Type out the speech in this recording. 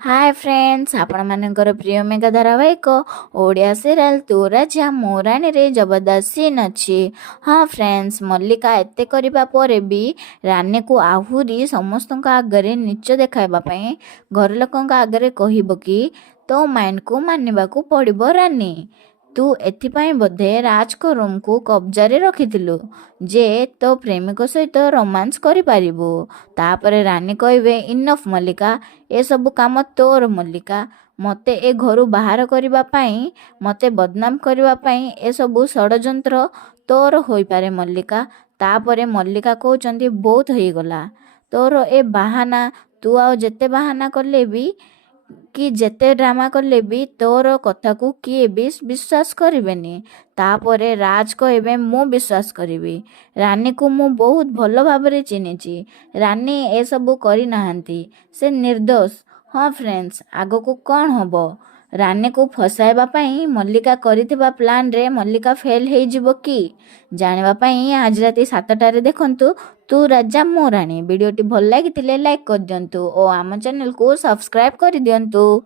Hi friends आपण मानकर प्रिय मेगा धारावाहिक ओडिया सीरियल तू राजा मो राणी रे जबरदस्त सीन अच्छी। हाँ फ्रेंड्स, मल्लिका एते करबा परे भी रानी को आहुरी समस्त आगे नीच देखाइबा पई घर लोकंक आगे कहब कि तो माइंड को मानिबा को पड़िबो रानी। तू एथिपाई बोधे राजको रूम को कब्जारे रखिथिलु जे तो प्रेमिक सहित रोमांस करि पारिबु। तापरे रानी कहबे इनफ मल्लिका, ए सब काम तोर मल्लिका। मते ए घरु बाहर करबा पई, मते बदनाम करबा पई ए सब षडयंत्र तोर होई पारे मल्लिका। तापरे मल्लिका कहउचंदी बहुत होई गला तोर ए बाहाना। तू आ जेते बाहाना कले भी कि जेते ड्रामा कले भी तोर कथा को किए भी विश्वास करेनि। तापरे राज कहबे मु विश्वास करी। रानी को मु बहुत भल भाव चिन्हिची। रानी ए सब करी नाहंती, से निर्दोष। हाँ फ्रेंड्स, आग को कौन हबो? रानी को फसाइबा पई मल्लिका करिथिबा प्लान रे मल्लिका फेल हेई जिवो कि जानिबा पई आज राति 7टारे देखंतु तू राजा मो राणी। वीडियोटी भल लागिथिले लाइक कर दियंतु और आम चैनल को सब्सक्राइब कर दियंतु।